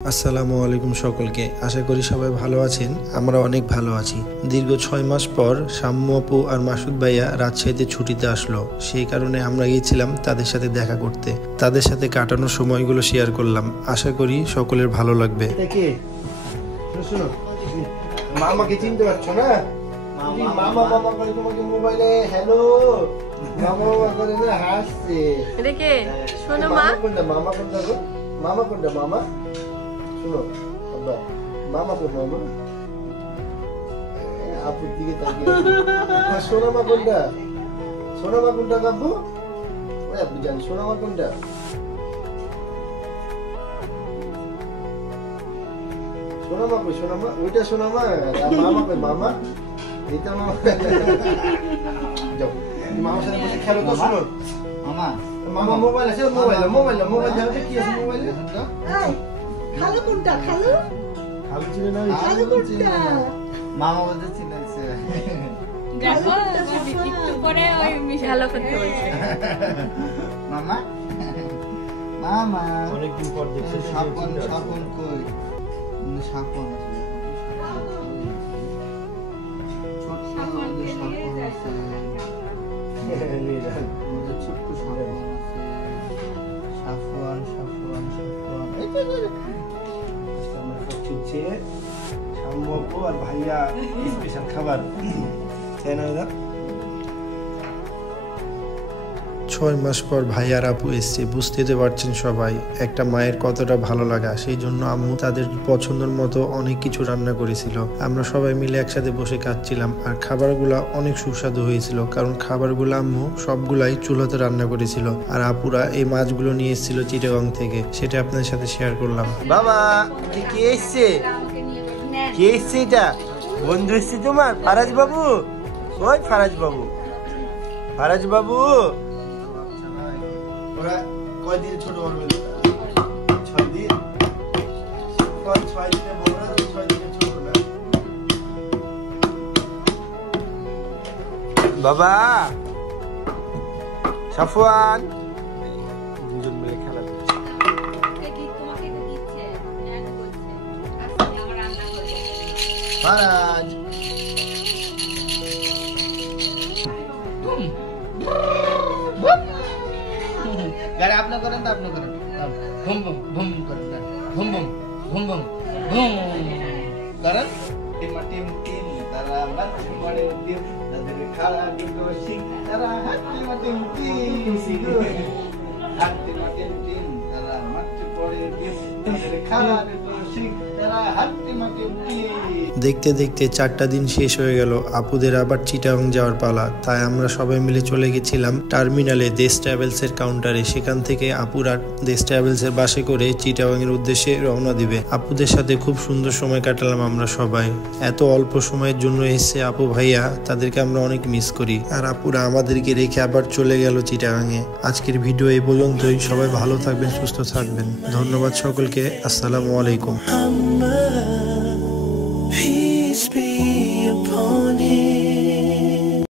আসসালামু আলাইকুম সকলকে। আশা করি সবাই ভালো আছেন। আমরা অনেক ভালো আছি। দীর্ঘ 6 মাস পর শাম্মু আপু আর মাসুদ ভাইয়া রাজশাহীতে ছুটিতে আসলো। সেই কারণে আমরা গিয়েছিলাম তাদের সাথে দেখা করতে। তাদের সাথে কাটানোর সময়গুলো শেয়ার করলাম। আশা করি সকলের ভালো লাগবে। মামাকে চিনতে পারছো না? মামা মামা করে তোমাকে মোবাইলে হ্যালো মামা মামা করে না হাসছে। এটা কে? শোনো মা। মামা কোনটা গো? মামা কোনটা মামা? শোনো আব্বা মামা কোনটা মামা? আপুর দিকে তাকিয়ে আছে। সোনামা কোনটা? সোনামা কোনটা কাব্বু? ওই আপনি জানেন সোনামা কোনটা? সোনামা কই সোনামা? ওইটা সোনামা আর মামা কই মামা? এটা মামা। যাও মামার সাথে বসে খেলো তো শুনো। মামা মামা মোবাইল আছে মোবাইল জানতে কি আছে মোবাইলে? খালু কোনটা খালু? খালু চিনে না? খালু কোনটা? মামা বলতে চিনেছে। দেখো একটু পরে ওই মিশালো করতে বলছে। মামা মামা অনেকদিন পর দেখছি সাপন সাপন কই? সাপন ছোট সাপন আছে। ছোট্ট সাপন আছে। সাফওয়ান সাফওয়ান সাফওয়ান এই যে আমরা সব ছুটছে শাম্মু আপু আর ভাইয়া স্পেশাল খাবার তাই না দাদা? 6 মাস পর ভাই আর আপু এসছে। বুঝতে তো পারছেন সবাই একটা মায়ের কতটা ভালো লাগা। সেই জন্য আম্মু তাদের পছন্দের মতো অনেক কিছু রান্না করেছিল। আমরা সবাই মিলে একসাথে বসে খাচ্ছিলাম আর খাবারগুলা অনেক সুস্বাদু হয়েছিল, কারণ খাবারগুলো আম্মু সবগুলাই চুলাতে রান্না করেছিল। আর আপুরা এই মাছগুলো নিয়ে এসেছিল চিটাগং থেকে, সেটা আপনাদের সাথে শেয়ার করলাম। বাবা কে এসছে? কে এসছে এটা? বন্ধু এসছে তোমার? ফারাজ বাবু? ওই ফারাজ বাবু, ফারাজ বাবু ওরা কয়দিন ছোট বড় হলো? 6 দিন। 6 দিনে বড় না 6 দিনে ছোট না? বাবা সাফওয়ান দুজন মিলে খেলা করছে। ফারাজ গাড়ি আপনি করেন তো আপনি করেন। ভুম ভুম ভুম করেন না। ভুম ভুম ভুম ভুম ভুম করেন। টিম টিম তারা মাটি মারে টিম তাদের খাড়া দুটো সিং তারা হাতি মাটি টিম হাতি মাটি টিম তারা মাটি পড়ে টিম তাদের খাড়া দুটো সিং তারা হাতি মাটি টিম। দেখতে দেখতে 4টা দিন শেষ হয়ে গেল। আপুদের আবার চিটাগং যাওয়ার পালা। তাই আমরা সবাই মিলে চলে গেছিলাম টার্মিনালে দেশ ট্রাভেলস এর কাউন্টারে। সেখান থেকে আপুরা দেশ ট্রাভেলস এর বাসে করে চিটাগং এর উদ্দেশ্যে রওনা দিবে। আপুদের সাথে খুব সুন্দর সময় কাটালাম আমরা সবাই। এত অল্প সময়ের জন্য এসে আপু ভাইয়া, তাদেরকে আমরা অনেক মিস করি। আর আপুরা আমাদেরকে রেখে আবার চলে গেল চিটাগং এ। আজকের ভিডিও এই পর্যন্তই। সবাই ভালো থাকবেন, সুস্থ থাকবেন। ধন্যবাদ সকলকে। আসসালামু আলাইকুম।